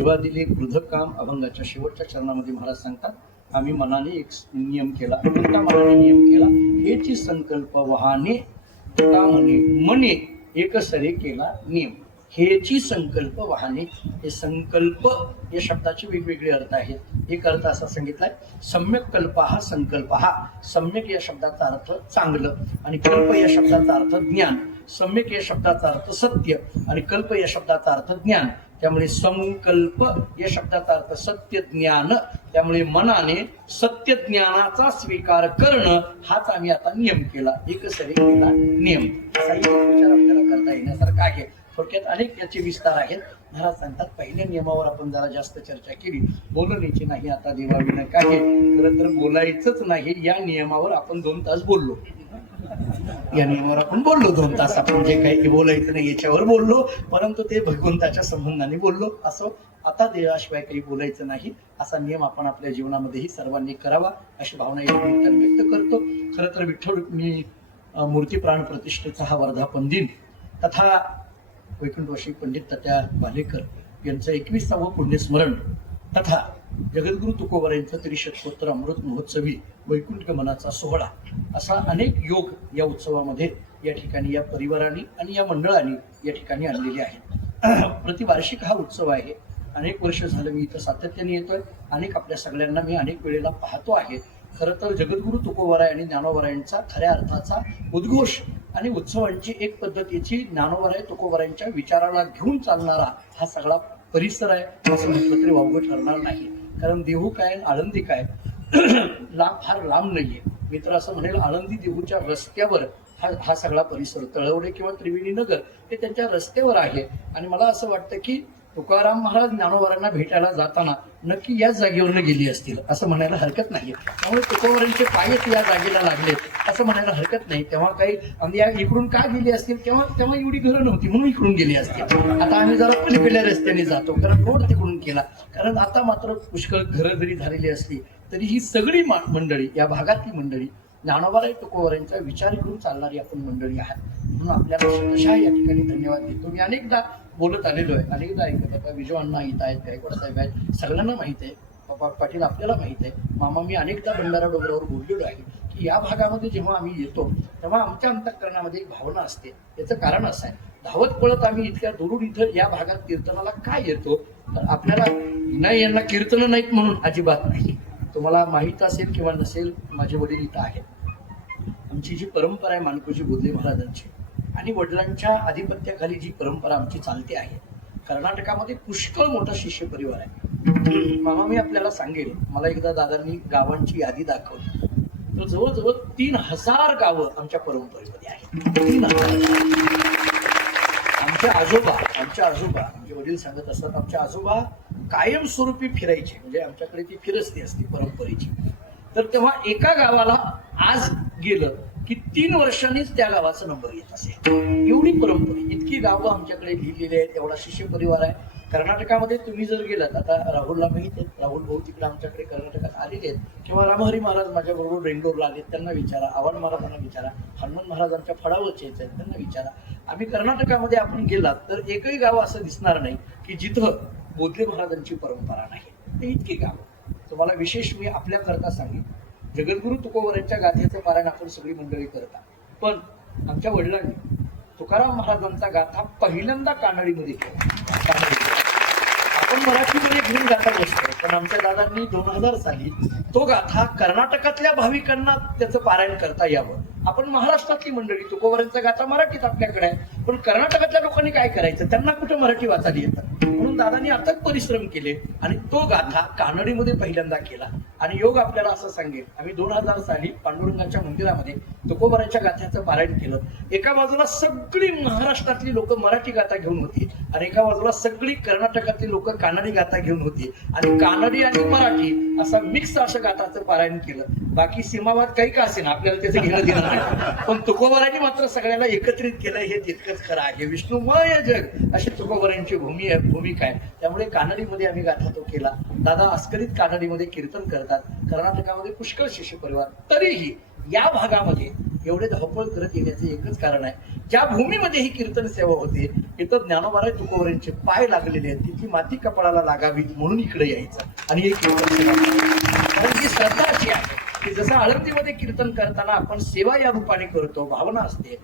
देवा दिले क्रुध काम अभंगाच्या शेवटच्या चरणामध्ये महाराज सांगतात आम्ही मनाने एक नियम केला कोणता मनाने नियम केला हेची संकल्प वहाने कामने मने एकसरे केला नियम. हेची संकल्प वाहने हे संकल्प या शब्दाचे वेगवेगळे अर्थ आहेत. एक अर्थ असा सांगितलाय सम्यक कल्प हा संकल्प हा. सम्यक या शब्दाचा अर्थ चांगलं आणि कल्प या शब्दाचा अर्थ ज्ञान. सम्यक या शब्दाचा अर्थ सत्य आणि कल्प या शब्दाचा अर्थ ज्ञान. त्यामुळे संकल्प या शब्दाचा अर्थ सत्य ज्ञान त्यामुळे मनाने सत्य ज्ञानाचा स्वीकार करणं हाच आम्ही आता नियम केला. एकसरी केला नियम. असा एक विचार आपल्याला करता येण्यासारखा आहे. थोडक्यात अनेक याचे विस्तार आहेत. महाराज सांगतात पहिल्या नियमावर आपण जरा जास्त चर्चा केली. बोलण्याची नाही आता देवाविना काय खरं तर बोलायचंच नाही. या नियमावर आपण दोन तास बोललो. या नियमावर आपण बोललो दोन तास. आपण जे काही बोलायचं नाही याच्यावर बोललो. परंतु ते भगवंताच्या संबंधाने बोललो. असं आता देवाशिवाय काही बोलायचं नाही. असा नियम आपण आपल्या जीवनामध्येही सर्वांनी करावा अशी भावना या निमित्ताने व्यक्त करतो. खरं तर विठ्ठल मी मूर्ती प्राण प्रतिष्ठेचा हा वर्धापन दिन तथा वैकुंठवासी पंडित तात्या भालेकर यांचं एकविसावं पुण्यस्मरण तथा जगद्गुरु तुकोबार यांचं त्रिशतकोत्तर अमृत महोत्सवी वैकुंठ मनाचा सोहळा असा अनेक योग या उत्सवामध्ये या ठिकाणी या परिवाराने आणि या मंडळाने या ठिकाणी आणलेले आहेत. प्रतिवार्षिक हा उत्सव आहे. अनेक वर्ष झालं मी इथं सातत्याने येतोय. अनेक आपल्या सगळ्यांना मी अनेक वेळेला पाहतो आहे. खरं तर जगद्गुरु तुकोबाराय आणि ज्ञानोबरायांचा खऱ्या अर्थाचा उद्घोष आणि उत्सवांची एक पद्धतीची ज्ञानोबराय तुकोबरायांच्या विचाराला घेऊन चालणारा हा सगळा परिसर आहे. असं म्हटलं तरी वावगं ठरणार नाही. कारण देहू काय आणि आळंदी काय लांब फार लांब नाहीये. मी तर असं म्हणेल आळंदी देहूच्या रस्त्यावर हा हा सगळा परिसर तळवडे किंवा त्रिवेणी नगर हे त्यांच्या रस्त्यावर आहे. आणि मला असं वाटतं की तुकाराम महाराज ज्ञानोबारांना भेटायला जाताना नक्की याच जागेवरनं गेली असतील असं म्हणायला हरकत नाही त्यामुळे तुकोबरांचे पायच या जागेला लागले असं म्हणायला हरकत नाही. तेव्हा काही या इकडून का गेली असतील? तेव्हा तेव्हा एवढी घरं नव्हती म्हणून इकडून गेली असतील. आता आम्ही जरा पलीकडल्या रस्त्याने जातो कारण रोड तिकडून केला. कारण आता मात्र पुष्कळ घरं जरी झालेली असली तरी ही सगळी मंडळी या भागातली मंडळी ज्ञानोबाराय तुकोबरांचा विचार करून चालणारी आपण मंडळी आहात. म्हणून आपल्याला शतशः या ठिकाणी धन्यवाद देतो. मी अनेकदा बोलत आलेलो आहे. अनेकदा ऐकत आता विजय अण्णा इथं आहेत गायकवाड साहेब आहेत सगळ्यांना माहीत आहे. बाबा पाटील आपल्याला माहीत आहे. मामा मी अनेकदा भंडारा डोंगरावर बोललेलो आहे की या भागामध्ये जेव्हा आम्ही येतो तेव्हा आमच्या अंतःकरणामध्ये एक भावना असते. याचं कारण असं आहे. धावत पळत आम्ही इतक्या दुरून इथं या भागात कीर्तनाला काय येतो? तर आपल्याला नाही यांना कीर्तन नाहीत म्हणून अजिबात नाही. तुम्हाला माहीत असेल किंवा नसेल माझे वडील इथं आहेत. आमची जी परंपरा आहे मानकोजी बोधले महाराजांची आणि वडिलांच्या आधिपत्याखाली जी परंपरा आमची चालते आहे. कर्नाटकामध्ये पुष्कळ मोठा शिष्य परिवार आहे. मामा मी आपल्याला सांगेल मला एकदा दादांनी गावांची यादी दाखवली. तर जवळजवळ तीन हजार गावं आमच्या परंपरेमध्ये आहेत. तीन हजार. आमच्या आजोबा आमच्या आजोबा म्हणजे वडील सांगत असतात आमच्या आजोबा कायमस्वरूपी फिरायचे. म्हणजे आमच्याकडे ती फिरस्ती असते परंपरेची. तर तेव्हा एका गावाला आज गेलं की तीन वर्षांनीच त्या गावाचा नंबर येत असे एवढी परंपरा इतकी गावं आमच्याकडे लिहिलेली आहेत एवढा शिष्य परिवार आहे. कर्नाटकामध्ये तुम्ही जर गेलात आता राहुलला माहीत आहेत राहुल भाऊ तिकडे आमच्याकडे कर्नाटकात आलेले आहेत. किंवा रामहरी महाराज माझ्याबरोबर रेंडोरला आलेत त्यांना विचारा. आव्हाड महाराजांना विचारा. हनुमान महाराज आमच्या फडावरचे आहेत त्यांना विचारा. आम्ही कर्नाटकामध्ये आपण गेलात तर एकही गाव असं दिसणार नाही की जिथं बोधले महाराजांची परंपरा नाही. ते इतकी गावं. तुम्हाला विशेष मी आपल्या करता सांगेन. जगद्गुरु तुकोबरांच्या गाथेचं पारायण आपण सगळी मंडळी करता. पण आमच्या वडिलांनी तुकाराम महाराजांचा गाथा पहिल्यांदा कानडीमध्ये केला. आपण मराठीमध्ये घेऊन गाथा बसतो पण आमच्या दादांनी दोन हजार साली तो गाथा कर्नाटकातल्या भाविकांना त्याचं पारायण करता यावं. आपण महाराष्ट्रातली मंडळी तुकोबऱ्यांचा गाथा मराठीत आपल्याकडे आहे. पण कर्नाटकातल्या लोकांनी काय करायचं? त्यांना कुठं मराठी वाचायला येतात म्हणून दादांनी अथक परिश्रम केले आणि तो गाथा कानडीमध्ये पहिल्यांदा केला. आणि योग आपल्याला असं सांगेल आम्ही दोन हजार साली पांडुरंगाच्या मंदिरामध्ये तुकोबऱ्यांच्या गाथ्याचं पारायण केलं. एका बाजूला सगळी महाराष्ट्रातली लोक मराठी गाथा घेऊन होती आणि एका बाजूला सगळी कर्नाटकातली लोक कानडी गाथा घेऊन होती. आणि कानडी आणि मराठी असा मिक्स असं गाथाचं पारायण केलं. बाकी सीमावाद काही का असेल आपल्याला त्याचं घेणं देणं पण तुकोबारांनी मात्र सगळ्याला एकत्रित केलं हे तितकंच खरं आहे. विष्णुमय जग अशी तुकोबारांची भूमी आहे भूमिका आहे त्यामुळे कानडीमध्ये आम्ही गाथा तो केला. दादा अस्करीत कानडीमध्ये कीर्तन करतात. कर्नाटकामध्ये पुष्कळ शिष्य परिवार. तरीही या भागामध्ये एवढे धावपळ करत येण्याचं एकच कारण आहे. ज्या भूमीमध्ये ही कीर्तन सेवा होते इथं ज्ञानोबाराय तुकोबऱ्यांचे पाय लागलेले आहेत. तिथली माती कपाळाला लागावी म्हणून इकडे यायचं. आणि हे कारण ही श्रद्धा अशी आहे. की जसं आळंदीमध्ये कीर्तन करताना आपण सेवा या रूपाने करतो भावना असते.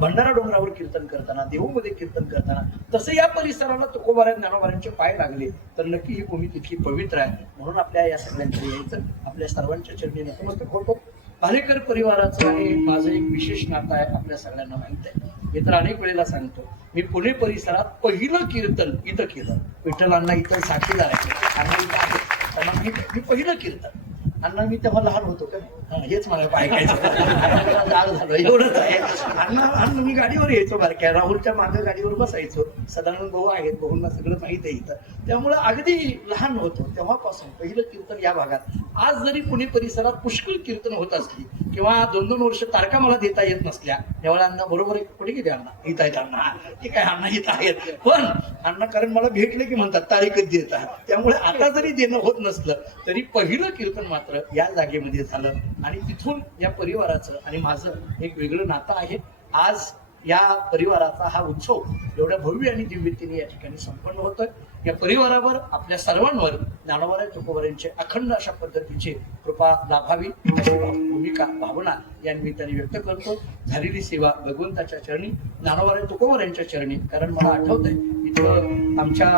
भंडारा डोंगरावर कीर्तन करताना देहूमध्ये कीर्तन करताना तसं या परिसराला तुकोबाऱ्या ज्ञानोबाऱ्यांचे पाय लागले तर नक्की ही भूमी तितकी पवित्र आहे. म्हणून आपल्या या सगळ्यांचं यायचं. आपल्या सर्वांच्या चरणी नतमस्तक होतो. भालेकर परिवाराचं हे माझं एक विशेष नातं आहे आपल्या सगळ्यांना माहीत आहे. मी तर अनेक वेळेला सांगतो. मी पुणे परिसरात पहिलं कीर्तन इथं केलं. विठ्ठलांना इथं साक्षीदार आहे. आणि मी पहिलं कीर्तन. अण्णा मी तेव्हा लहान होतो का? हा, हेच मला ऐकायचं. जाड झालं एवढंच आहे. अण्णा अण्णा मी गाडीवर यायचो बारक्या. राहुलच्या मागं गाडीवर बसायचो. सदानंद भाऊ आहेत भाऊंना सगळं माहीत आहे इथं. त्यामुळे अगदी लहान होतो. तेव्हापासून पहिलं कीर्तन या भागात. आज जरी पुणे परिसरात पुष्कळ कीर्तन होत असली किंवा दोन दोन वर्ष तारखा मला देता येत नसल्या त्यावेळेला अण्णा बरोबर आहे कुठे किती अण्णा? इथं आहेत अण्णा. ठीक आहे अण्णा इथं आहेत. पण अण्णा कारण मला भेटले की म्हणतात तारीखच देतात त्यामुळे आता जरी देणं होत नसलं तरी पहिलं कीर्तन मात्र या जागेमध्ये झालं. आणि तिथून या परिवाराचं आणि माझं एक वेगळं नातं आहे. आज या परिवाराचा हा उत्सव एवढ्या भव्य आणि दिव्यतेने या ठिकाणी संपन्न होतोय. या परिवारावर आपल्या सर्वांवर ज्ञानोबाराय तुकोबारांचे अखंड अशा पद्धतीची कृपा लाभावी भूमिका भावना या निमित्ताने व्यक्त करतो. झालेली सेवा भगवंताच्या चरणी ज्ञानोबाराय तुकोबारांच्या चरणी. कारण मला आठवत आहे इथं आमच्या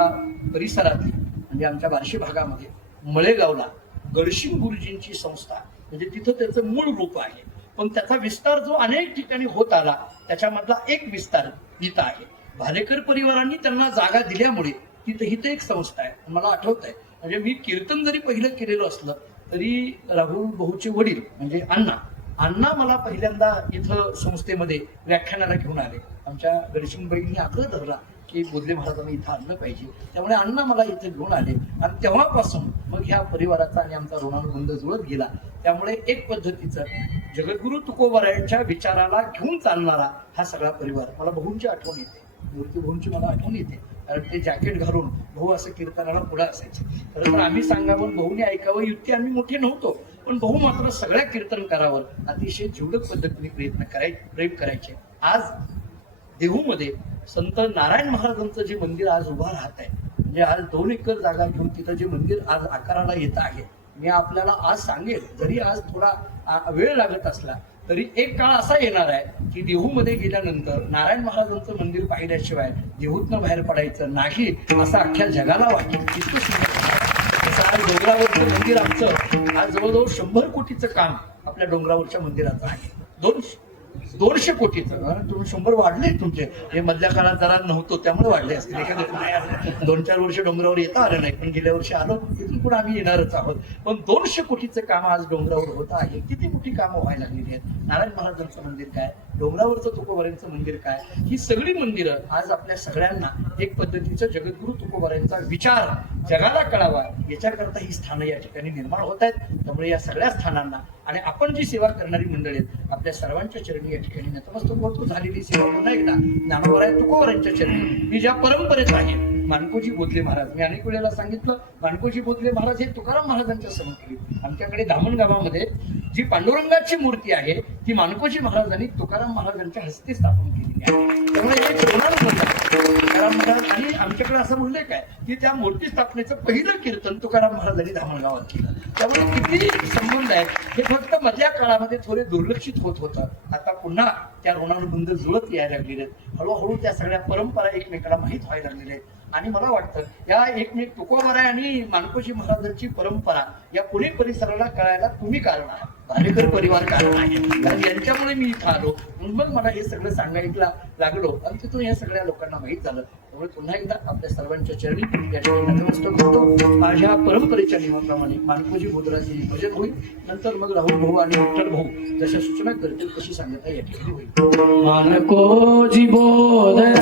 परिसरात म्हणजे आमच्या बार्शी भागामध्ये मळेगावला गडशिंग गुरुजींची संस्था म्हणजे तिथं त्याचं मूळ रूप आहे. पण त्याचा विस्तार जो अनेक ठिकाणी होत आला त्याच्यामधला एक विस्तार इथं आहे. भालेकर परिवारांनी त्यांना जागा दिल्यामुळे तिथं इथं एक संस्था आहे. मला आठवत आहे म्हणजे मी कीर्तन जरी पहिलं केलेलं असलं तरी राहुल भाऊचे वडील म्हणजे अण्णा. अण्णा मला पहिल्यांदा इथं संस्थेमध्ये व्याख्यानाला घेऊन आले. आमच्या गडसिंगबाईंनी आग्रह धरला की बोधले महाराजांनी इथं आणलं पाहिजे. त्यामुळे अण्णा मला इथे घेऊन आले. आणि तेव्हापासून मग ह्या परिवाराचा आणि आमचा ऋणानुबंध जुळत गेला. त्यामुळे एक पद्धतीचं जगद्गुरु तुकोबारायांच्या विचाराला घेऊन चालणारा हा सगळा परिवार. मला भाऊंची आठवण येते. मूर्ती भाऊंची मला आठवण येते. कारण ते जॅकेट घालून भाऊ असं कीर्तनाला पुढे असायचे. खरं तर आम्ही सांगावं भाऊने ऐकावं युक्ती आम्ही मोठे नव्हतो. पण भाऊ मात्र सगळ्या कीर्तन करावं अतिशय जिवलग पद्धतीने प्रयत्न कराय प्रेम करायचे. आज देहूमध्ये संत नारायण महाराजांचं जे मंदिर आज उभा राहत आहे म्हणजे आज दोन एकर जागा घेऊन तिथं जे मंदिर आज आकाराला येत आहे मी आपल्याला आज सांगेल जरी आज थोडा वेळ लागत असला तरी एक काळ असा येणार आहे की देहूमध्ये गेल्यानंतर नारायण महाराजांचं मंदिर पाहिल्याशिवाय देहूतनं बाहेर पडायचं नाही असं अख्ख्या जगाला वाटेल इतकं सुंदर आज डोंगरावरचं मंदिर आमचं आज जवळजवळ शंभर कोटीचं काम आपल्या डोंगरावरच्या मंदिराचं आहे. दोन दोनशे कोटीचं. तुम्ही शंभर वाढले तुमचे. हे मधल्या काळात जरा नव्हतो त्यामुळे वाढले असतील. एखाद्या दोन चार वर्ष डोंगरावर येता आलं नाही पण गेल्या वर्षी आलो तिथून पुढे आम्ही येणारच आहोत. पण दोनशे कोटीचं काम आज डोंगरावर होत आहे. किती मोठी कामं व्हायला लागलेली आहेत? नारायण महाराजांचं मंदिर काय? डोंगरावरचं तुकोबाऱ्यांचं मंदिर काय? ही सगळी मंदिरं आज आपल्या सगळ्यांना एक पद्धतीचं जगद्गुरु तुकोबाऱ्यांचा विचार जगाला कळावा याच्याकरता ही स्थानं या ठिकाणी निर्माण होत आहेत. त्यामुळे या सगळ्या स्थानांना आणि आपण जी सेवा करणारी मंडळी आहेत आपल्या सर्वांच्या चरणी या ठिकाणी नतमस्तक होतो झालेली सेवा पुन्हा एकदा ज्ञानोबराय तुकोबरांच्या चरणी. मी ज्या परंपरेत आहे मानकोजी बोधले महाराज मी अनेक वेळेला सांगितलं मानकोजी बोधले महाराज हे तुकाराम महाराजांच्या समोर आमच्याकडे दामण गावामध्ये जी पांडुरंगाची मूर्ती आहे ती मानकोजी महाराजांनी तुकाराम महाराजांच्या हस्ते स्थापन केलेली आहे. त्यामुळे हे ठेवणार तुकाराम महाराज आणि आमच्याकडे असं म्हणलंय आहे की त्या मूर्ती स्थापनेचं पहिलं कीर्तन तुकाराम महाराजांनी धामणगावात केलं. त्यामुळे किती संबंध आहेत हे फक्त मधल्या काळामध्ये थोडे दुर्लक्षित होत होतं. आता पुन्हा त्या ऋणानुबंध जुळत यायला लागलेले आहेत. हळूहळू त्या सगळ्या परंपरा एकमेकाला माहीत व्हायला लागलेल्या आहेत. आणि मला वाटतं या एकमेक तुकोबाराय आणि मानकोजी महाराजांची परंपरा या पुणे परिसराला कळायला तुम्ही कारण आहात. भालेकर परिवार कारण आहे. कारण यांच्यामुळे मी इथं आलो. म्हणून मग मला हे सगळं सांगायला लागलो. आणि तिथून या सगळ्या लोकांना माहीत झालं. त्यामुळे पुन्हा एकदा आपल्या सर्वांच्या चरणी या ठिकाणी माझ्या परंपरेच्या नियमाप्रमाणे मानकोजी बोधराचे भजन होईल. नंतर मग राहुल भाऊ आणि विठ्ठल भाऊ जशा सूचना करतील तशी सांगता या ठिकाणी होईल. मानकोजी बोधना